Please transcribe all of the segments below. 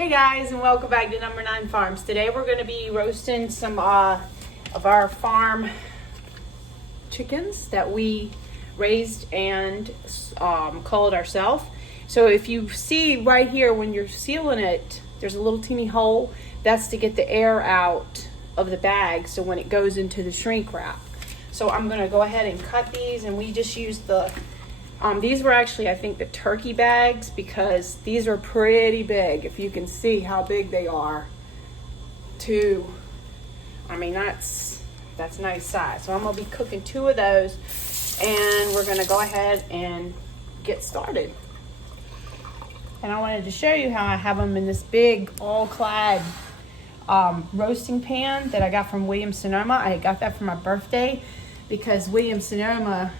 Hey guys, and welcome back to Number 9 Farms. Today we're going to be roasting some of our farm chickens that we raised and culled ourselves. So if you see right here when you're sealing it, there's a little teeny hole. That's to get the air out of the bag so when it goes into the shrink wrap. So I'm going to go ahead and cut these, and we just used the these were actually, I think, the turkey bags because these are pretty big. If you can see how big they are, too. I mean, that's nice size. So I'm gonna be cooking 2 of those, and we're gonna go ahead and get started. And I wanted to show you how I have them in this big all-clad roasting pan that I got from Williams-Sonoma. I got that for my birthday because Williams-Sonoma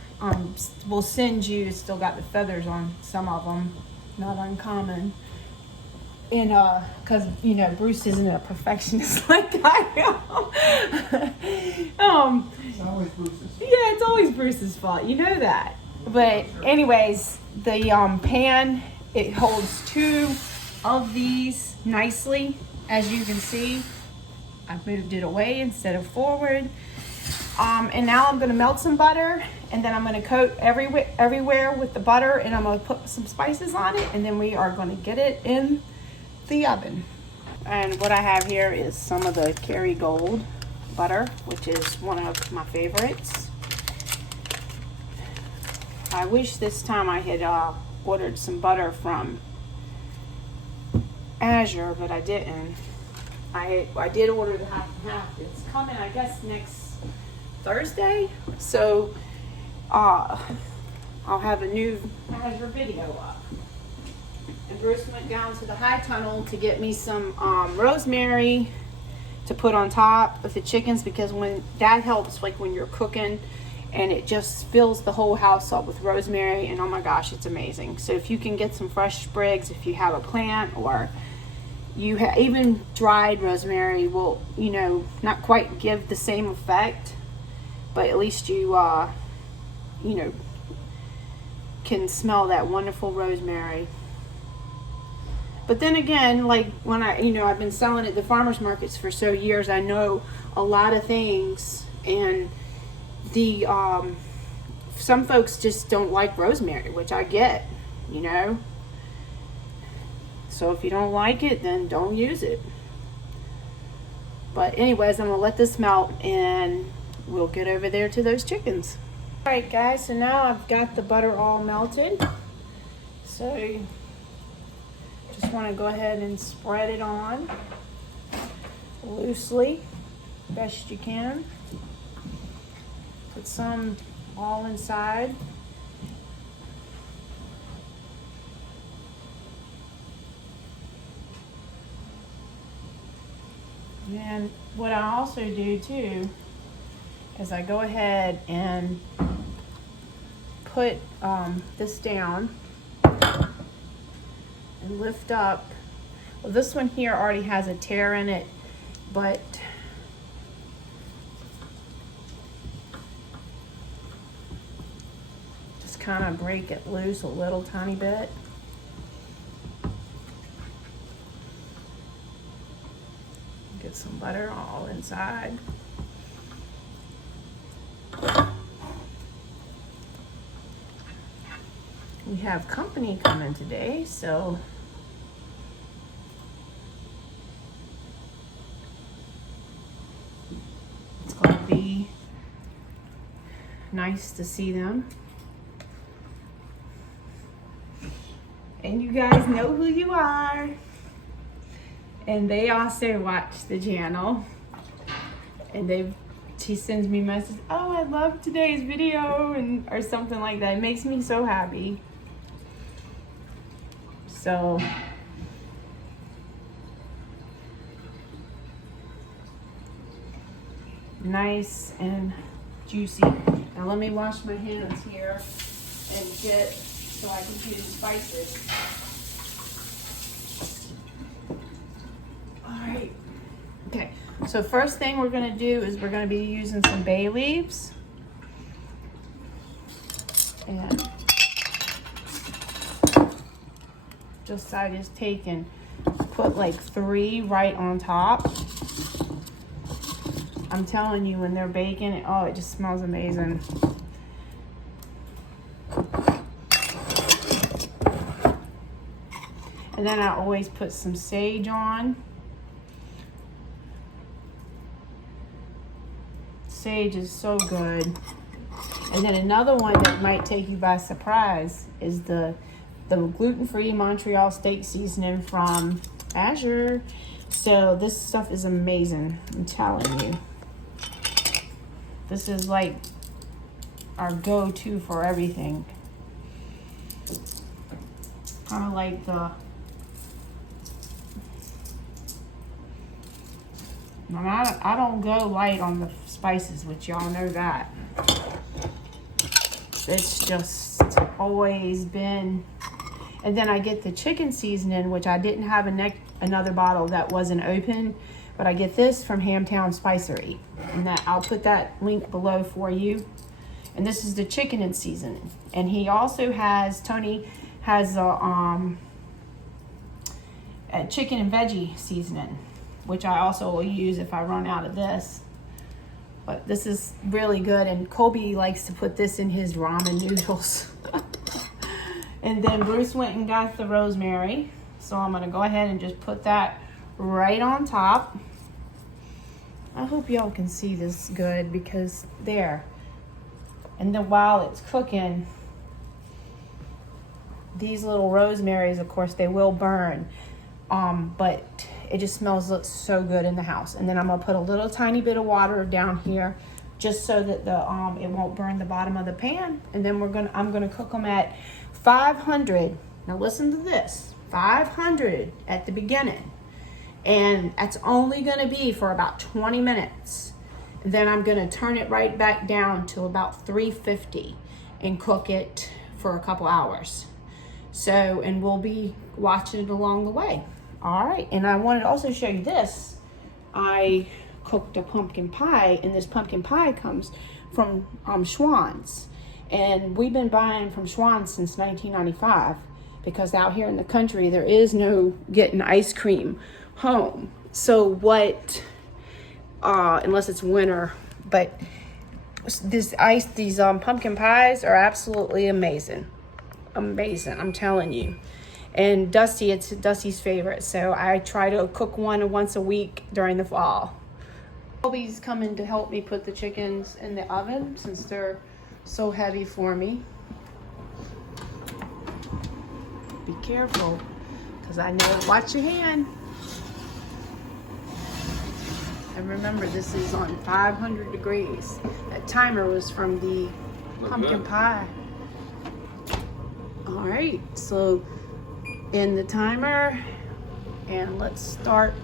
will send you, it's still got the feathers on some of them, not uncommon. And because you know Bruce isn't a perfectionist like I am. It's always Bruce's. Yeah, it's always Bruce's fault. You know that. But anyways, the pan, it holds 2 of these nicely, as you can see. I've moved it away instead of forward. And now I'm gonna melt some butter, and then I'm gonna coat everywhere with the butter, and I'm gonna put some spices on it, and then we are gonna get it in the oven. And what I have here is some of the Kerrygold butter, which is one of my favorites. I wish this time I had ordered some butter from Azure, but I didn't. I did order the half and half. It's coming, I guess, next Thursday, so I'll have a new Azure video up. And Bruce went down to the high tunnel to get me some rosemary to put on top of the chickens, because when that helps, like when you're cooking, and it just fills the whole house up with rosemary, and oh my gosh, it's amazing. So if you can get some fresh sprigs, if you have a plant, or you even dried rosemary will, you know, not quite give the same effect, but at least you, you know, can smell that wonderful rosemary. But then again, like when I've been selling at the farmers markets for so years, I know a lot of things, and the some folks just don't like rosemary, which I get, you know. So if you don't like it, then don't use it. But anyways, I'm gonna let this melt, and we'll get over there to those chickens. All right, guys, so now I've got the butter all melted. So just want to go ahead and spread it on loosely, best you can. Put some all inside. And what I also do too is I go ahead and put this down and lift up. Well, this one here already has a tear in it, but just kind of break it loose a little tiny bit. Get some butter all inside. We have company coming today, so it's going to be nice to see them. And you guys know who you are. And they also watch the channel. And she sends me messages, oh, I love today's video, and or something like that. It makes me so happy. So nice and juicy. Now let me wash my hands here and get so I can do the spices. All right. Okay. So first thing we're going to do is we're going to be using some bay leaves. And just I just take and put like 3 right on top. I'm telling you, when they're baking, oh, it just smells amazing. And then I always put some sage on. Sage is so good. And then another one that might take you by surprise is the gluten-free Montreal steak seasoning from Azure. So this stuff is amazing, I'm telling you. This is like our go-to for everything. Kind of like the... I don't go light on the spices, which y'all know that. It's just always been. And then I get the chicken seasoning, which I didn't have another bottle that wasn't open, but I get this from Hamtown Spicery, and that I'll put that link below for you. And this is the chicken and seasoning. And he also has, Tony has a chicken and veggie seasoning, which I also will use if I run out of this. But this is really good, and Colby likes to put this in his ramen noodles. And then Bruce went and got the rosemary, so I'm gonna go ahead and just put that right on top. I hope y'all can see this good, because there. And then while it's cooking, these little rosemarys, of course, they will burn, but it just looks so good in the house. And then I'm gonna put a little tiny bit of water down here, just so that the it won't burn the bottom of the pan. And then I'm gonna cook them at 500. Now listen to this, 500 at the beginning, and that's only gonna be for about 20 minutes. And then I'm gonna turn it right back down to about 350 and cook it for a couple hours. So, and we'll be watching it along the way. All right, and I wanted to also show you this. I cooked a pumpkin pie, and this pumpkin pie comes from Schwann's. And we've been buying from Schwann's since 1995, because out here in the country, there is no getting ice cream home. So what, unless it's winter, but these pumpkin pies are absolutely amazing. Amazing, I'm telling you. And Dusty, it's Dusty's favorite, so I try to cook one once a week during the fall. Colby's coming to help me put the chickens in the oven since they're so heavy for me. Be careful, because I know, watch your hand. And remember, this is on 500 degrees. That timer was from the pumpkin pie. All right, so in the timer, and let's start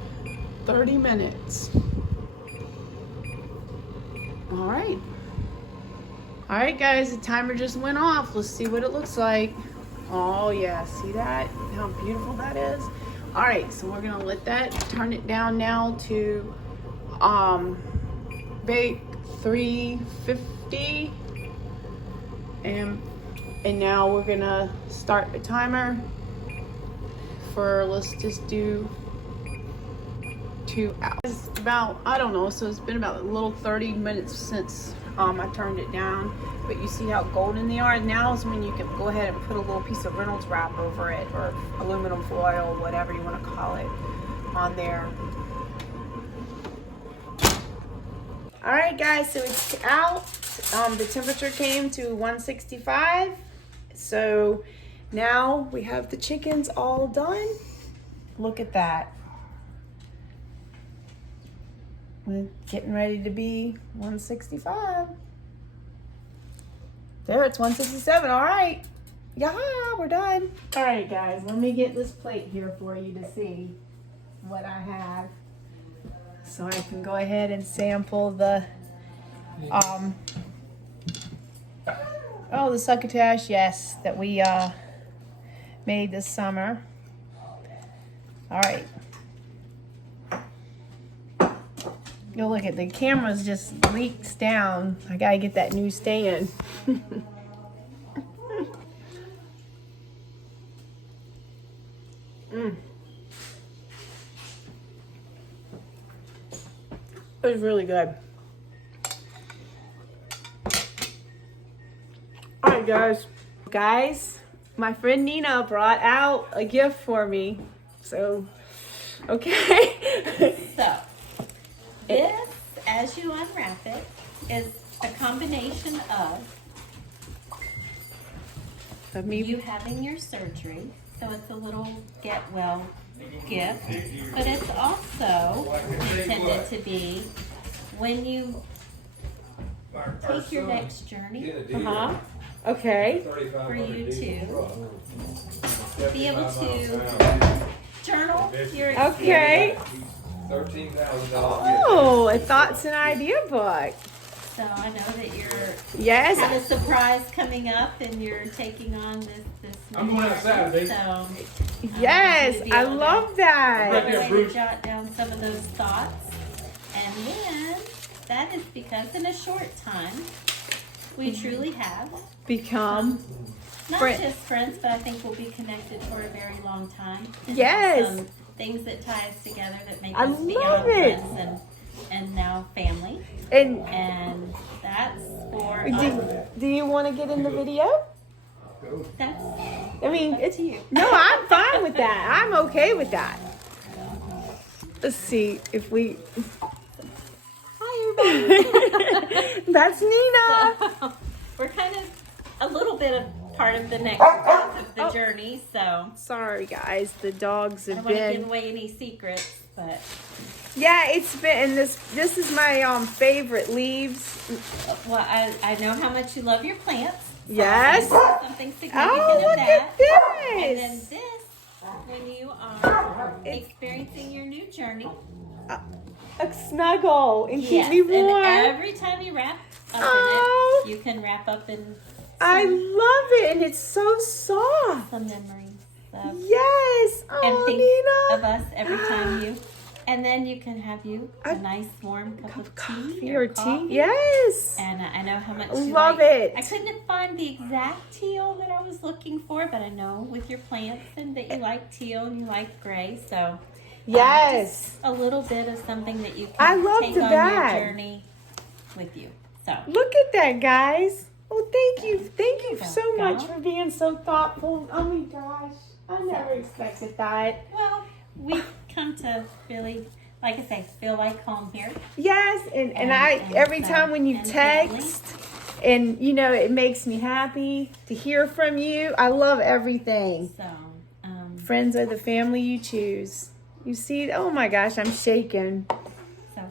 30 minutes. All right guys, the timer just went off. Let's see what it looks like. Oh yeah, see that? How beautiful that is? All right, so we're gonna let that, turn it down now to bake 350, and now we're gonna start the timer for, let's just do 2 hours. It's about, I don't know, so it's been about a little 30 minutes since I turned it down. But you see how golden they are? Now is when you can go ahead and put a little piece of Reynolds wrap over it, or aluminum foil, whatever you want to call it, on there. All right guys, so it's out. The temperature came to 165. So now we have the chickens all done. Look at that. We're getting ready to be 165. There, it's 167. All right. Yeah, we're done. All right, guys, let me get this plate here for you to see what I have, so I can go ahead and sample the the succotash, yes, that we made this summer. All right. You'll look at the camera's just leaks down. I gotta get that new stand. It was really good. All right, guys. Guys, my friend Nina brought out a gift for me. So, okay. So, this, as you unwrap it, is a combination of you having your surgery. So it's a little get well gift, but it's also intended to be when you take your next journey. Okay. For you to be able to journal your experience. Okay. $13,000. Oh, a thoughts and idea book. So I know that you're Yes. have a surprise coming up, and you're taking on this. I'm going outside, baby. So Yes, I love that. Right there, to Bruce. jot down some of those thoughts, and then that is because in a short time we truly have Become. not Friend. just friends, but I think we'll be connected for a very long time. And Yes. some things that tie us together that make I us love beyond it. friends and now family. And And that's for do you want to get in the video? that's I mean, up it's to you. no, I'm fine with that. I'm okay with that. Let's see if we. Hi everybody. That's Nina. We're kind of a little bit of part of the next phase of the journey, so Sorry, guys. The dogs I have don't want to give been. away any secrets, but Yeah, it's been. And this is my favorite leaves. well, I know how much you love your plants. So Yes. something significant Oh, of look that. at And then this. this, when you are experiencing your new journey, A snuggle and keep yes, me warm. and every time you wrap up Oh. in it, you can wrap up in I love it, and it's so soft. some memories of Yes. and Oh, think Nina. of us every time you. And then you can have you a A nice warm cup of tea Coffee or coffee. tea? Yes. And I know how much Love you like. it. I couldn't find the exact teal that I was looking for, but I know with your plants and that you like teal and you like gray. So Yes. just a little bit of something that you I can love take the on bag. your journey with you. So Look at that, guys. Oh, thank you. Thank you You're so much welcome. for being so thoughtful. Oh my gosh. I never expected that. well, we've come to really, like I say, feel like home here. Yes, and And every so- time when you and family. text, and you know, it makes me happy to hear from you. I love everything. So Friends are the family you choose. You see, oh my gosh, I'm shaking. so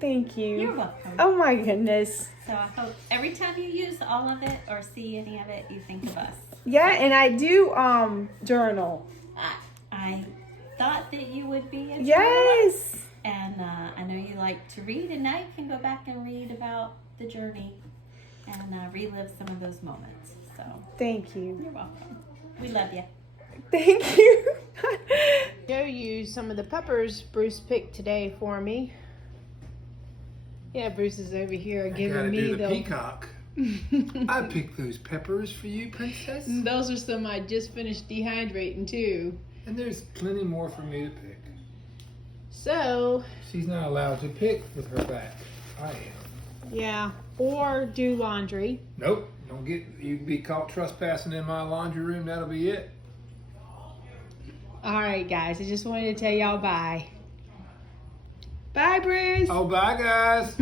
Thank you. you're welcome. Oh my goodness. So I hope every time you use all of it or see any of it, you think of us. Yeah, and I do journal. I thought that you would be a journaler, Yes. and I know you like to read, and now you can go back and read about the journey and relive some of those moments. So Thank you. you're welcome. We love you. Thank you. Show you some of the peppers Bruce picked today for me. Yeah, Bruce is over here giving me the peacock. I picked those peppers for you, princess. Those are some I just finished dehydrating too. And there's plenty more for me to pick. So, She's not allowed to pick with her back. I am. yeah, or do laundry. Nope. Don't get you be caught trespassing in my laundry room. That'll be it. All right, guys, I just wanted to tell y'all bye. Bye, Bruce. Oh, bye, guys.